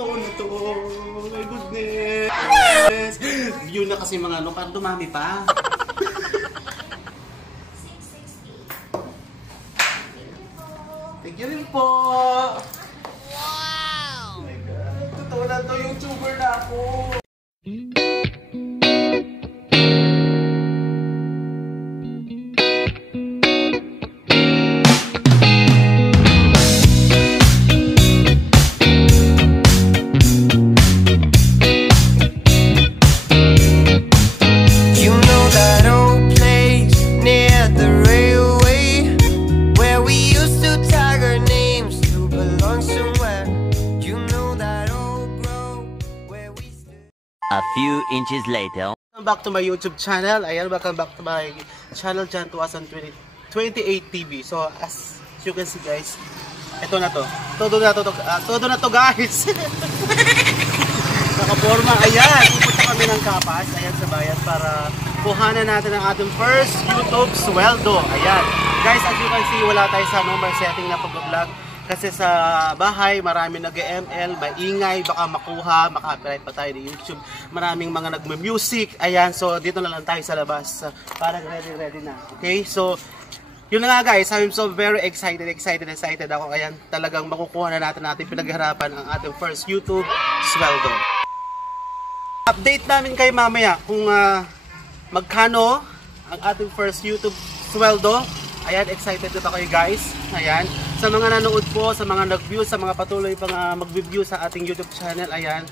Ito na to. Oh my goodness. View na kasi mga ano, parang dumami pa. Thank you rin po. Wow! Oh my God. Totoo na to, YouTuber na ako. A few inches later. Welcome back to my YouTube channel. Ayan, welcome back to my channel Jan 2028 TV. So, as you can see guys, ito na to. Todo na to guys. Nakaporma. Ayan, pupunta kami ng Kapas. Ayan sa bayan para kuhanan natin ang ating first YouTube sweldo. Ayan. Guys, as you can see, wala tayo sa normal setting na pag-vlog. Kasi sa bahay, marami nag-ML, maingay, baka makuha, makapiright pa tayo ni YouTube. Maraming mga nagme-music. Ayan, so dito na lang tayo sa labas. Parang ready na. Okay, so yun na nga guys, I'm so very excited ako. Ayan, talagang makukuha na natin pinagharapan ang ating first YouTube sweldo. Update namin kayo mamaya kung magkano ang ating first YouTube sweldo. Ayan, excited na kayo guys. Ayan, sa mga nanood po, sa mga nag-view, sa mga patuloy pang mag-view sa ating YouTube channel, ayan,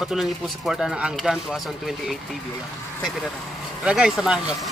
patuloy niyo po supportan ng ang Jan 2028 TV. Ayan, excited na tayo. Tara guys, samahan niyo po.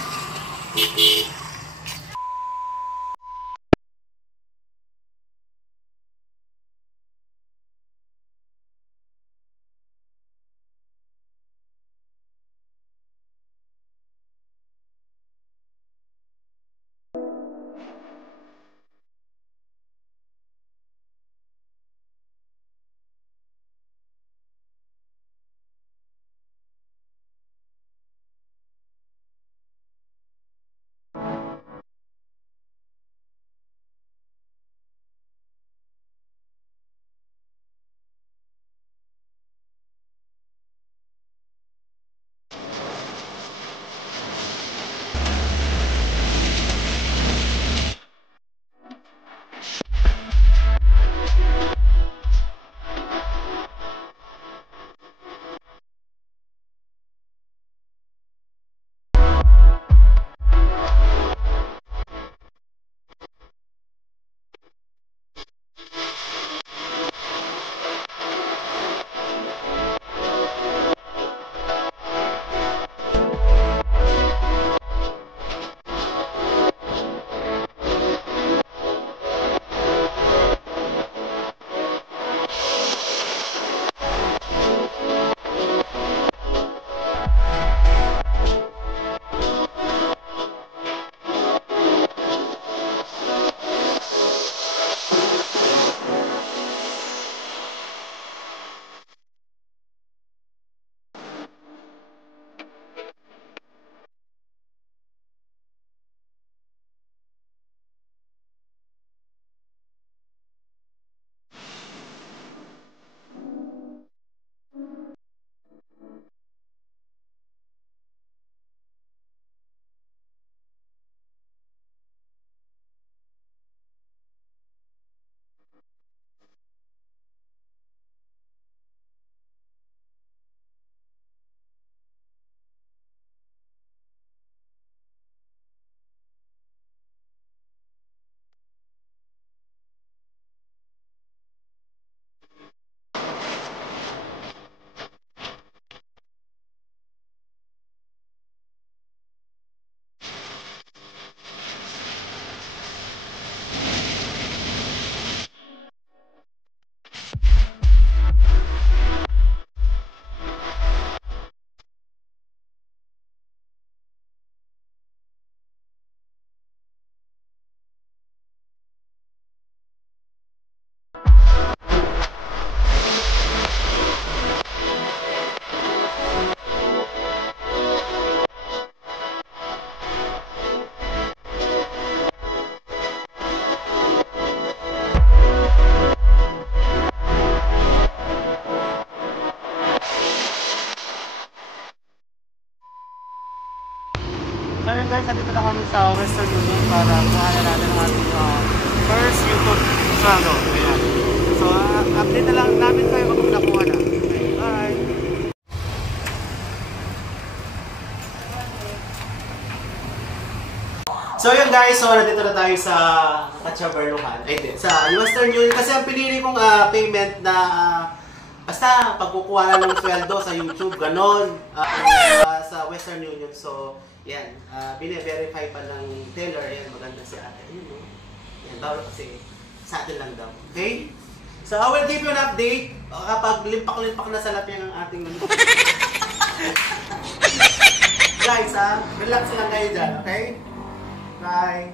guys, nandito na kami sa Western Union para kuha na natin ang ating first YouTube sweldo. Ayan. So, update na lang namin kayo kung nakuha na. Okay, bye! So yun guys, so nandito na tayo sa Katsabarluhan. Ay din, sa Western Union. Kasi ang pinili kong payment na basta pagkukuha na ng sweldo sa YouTube, ganon. Sa Western Union. So, yan. Bine-verify pa ng teller. Yan, maganda si ate. Yun, no? Yan, bawal kasi sa atin lang daw. Okay? So, I will give you an update kapag limpak-limpak na sa lapyan ng ating guys, relax lang kayo dyan, okay? Bye!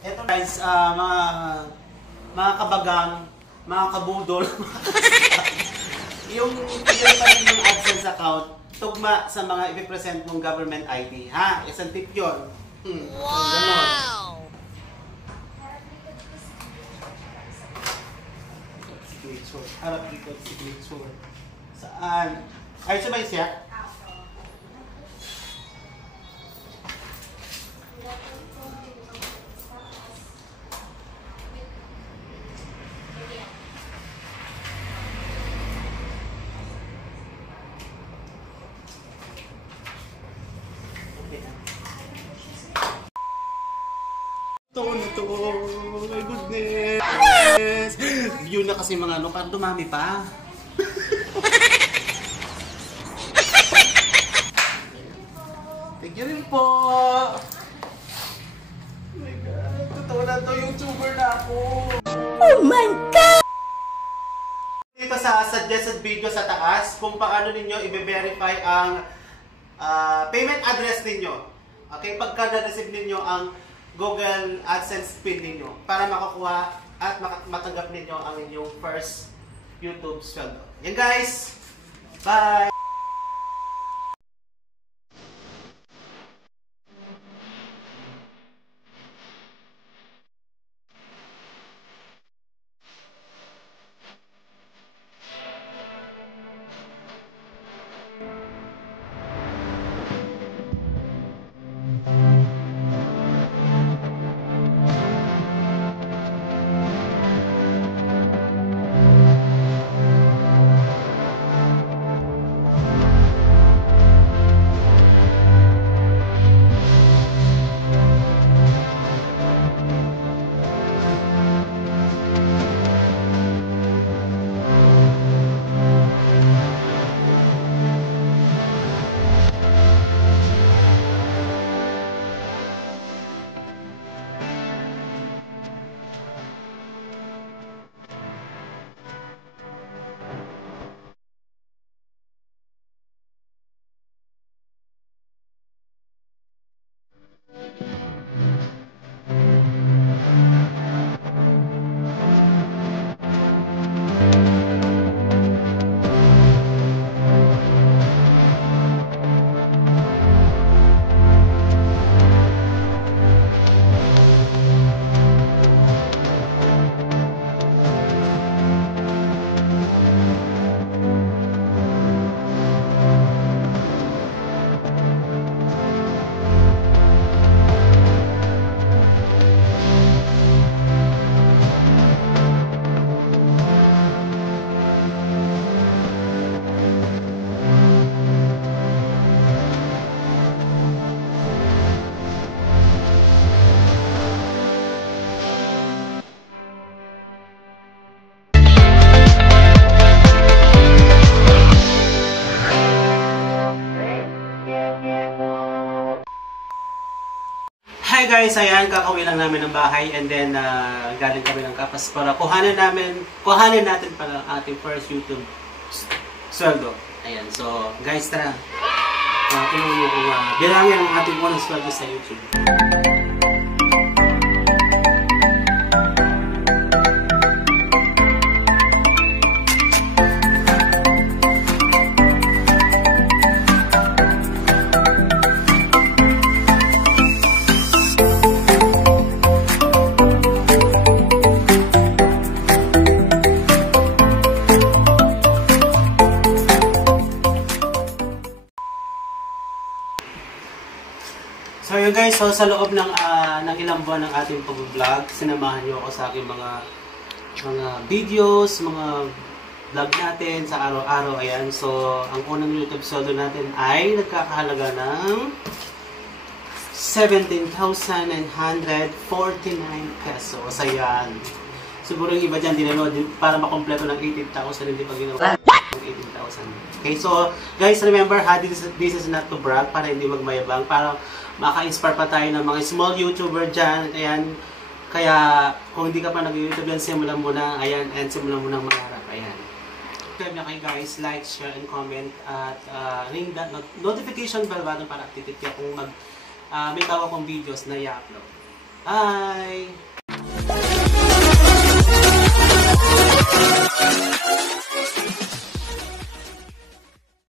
Eto guys, mga kabagang, mga kabudol, yung tigil pa rin yung AdSense account, tugma sa mga ipipresent mong government ID. Ha? Isang tip yun. Wow! Signature. Harap dito, signature. Saan? Ay, sabay siya? Ito, my goodness. View na kasi mga ano, parang dumami pa. Thank you rin po. Oh my God, totoo na to, YouTuber na ako. Oh my God! Dito sa suggested video sa taas, kung paano ninyo i-verify ang payment address ninyo. Okay, pagka na-receive ninyo ang Google AdSense pin ninyo para makakuha at matanggap ninyo ang inyong first YouTube sweldo. Yan guys! Bye! Hi guys, ayan, kakauwi lang namin ng bahay and then galing kami ng Kapas para kuhanin natin para ating first YouTube sweldo. Ayan, so guys, tara. Tingnan mo kung bilangin ang ating unang sweldo sa YouTube. So yun guys, so sa loob ng ilang buwan ng ating pag-vlog, sinamahan niyo ako sa aking mga videos, mga vlog natin sa araw-araw. Ayan, so ang unang YouTube solo natin ay nagkakahalaga ng 17,949 pesos. Ayan. Siguro yung iba dyan, dinanood para makompleto ng 18,000, hindi pa ginawa ng 18,000. Okay, so guys, remember ha, this is not to brag, para hindi magmayabang, para maka-inspire pa tayo ng mga small YouTuber dyan. Ayan, kaya kung hindi ka pa nag-YouTube yan, simulan mo na. Ayan, and simulan mo ng mangarap. Ayan. Subscribe na kayo guys, like, share, and comment, at ring that notification bell button para updated kayo kung may bago kong videos na i-upload. Bye!